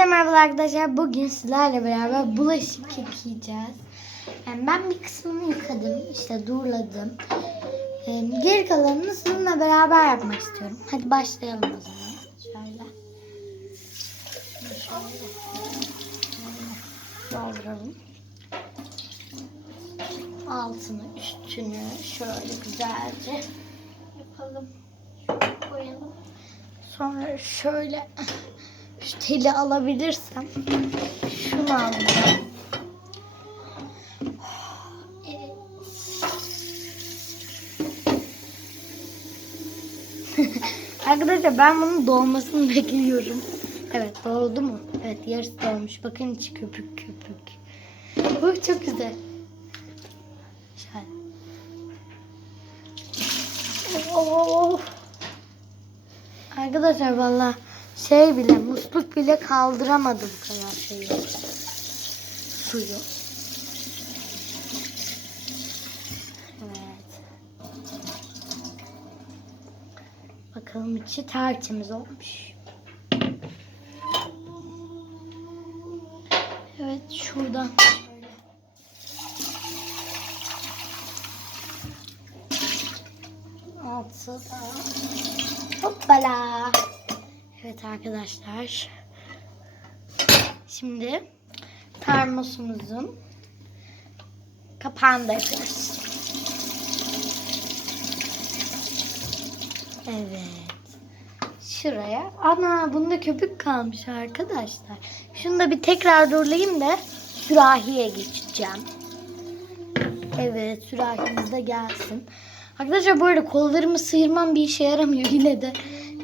Herkese merhaba arkadaşlar. Bugün sizlerle beraber bulaşık yıkayacağız. Yani ben bir kısmını yıkadım. işte durladım. Ee, geri kalanını sizinle beraber yapmak istiyorum. Hadi başlayalım o zaman. Şöyle. Dolduralım. Altını, üstünü şöyle güzelce yapalım. Koyalım. Sonra şöyle şu teli alabilirsem şunu alacağım. Arkadaşlar ben bunun dolmasını bekliyorum. Evet doldu mu? Evet yarısı dolmuş. Bakın içi köpük köpük. Bu çok güzel. Şöyle. Oh. Arkadaşlar valla şey bile musluk bile kaldıramadı bu kadar şeyi. Suyu. Evet. Bakalım içi tertemiz olmuş. Evet şuradan. Altı da. Hoppala. Evet arkadaşlar. Şimdi termosumuzun kapağını da yapıyoruz. Evet. Şuraya. Ana bunda köpük kalmış arkadaşlar. Şunu da bir tekrar durlayayım da sürahiye geçeceğim. Evet sürahimiz de gelsin. Arkadaşlar bu arada kollarımı sıyırmam bir işe yaramıyor. Yine de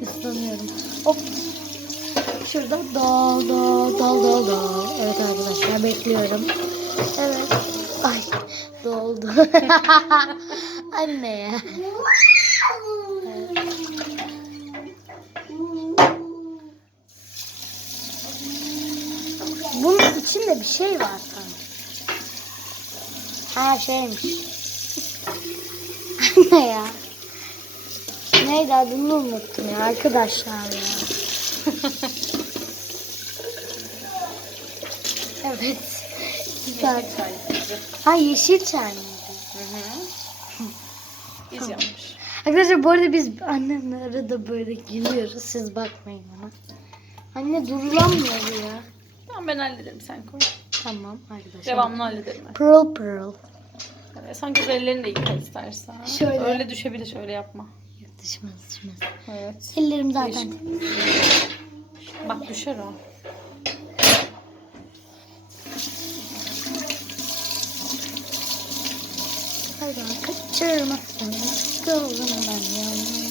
ıslanıyorum. Hop. Şurada dol dol dol dol dol. Evet arkadaşlar bekliyorum. Evet. Ay doldu. Anne ya. Bunun içinde bir şey var sanki. Ha şeymiş. Anne ya. Neydi adını unuttum ya arkadaşlar ya. evet. Çay. Ha yeşil çay mıydı? Biz yapmış. Arkadaşlar bu arada biz annemle arada böyle gülüyoruz. Siz bakmayın ona. Anne durulamıyor ya. Tamam ben hallederim sen koy. Tamam arkadaşlar. Devamını hallederim ben. Evet, sen kız ellerini de yıka istersen. Şöyle. Öyle düşebilir şöyle yapma. Düşmez düşmez. Evet. Ellerim zaten. Bak düşer o. Hayvan kaçırmasın. Kıldım ben yalnız.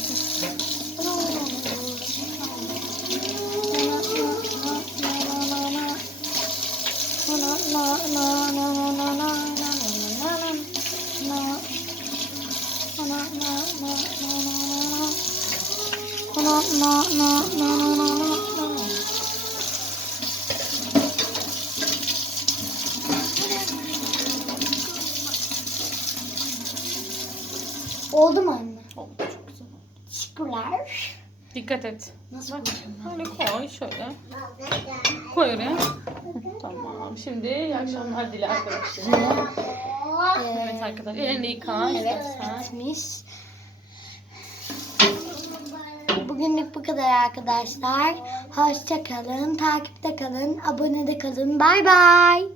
Oldu mu anne? Oldu çok güzel. Teşekkürler. Dikkat et. Nasıl ben? Böyle koy şöyle. Koy oraya. Tamam. Şimdi iyi akşamlar dile arkadaşlar. Evet arkadaşlar. Elini yıka Evet bitmiş. Bugünlük bu kadar arkadaşlar. Hoşça kalın, takipte kalın, abone de kalın. Bay bay.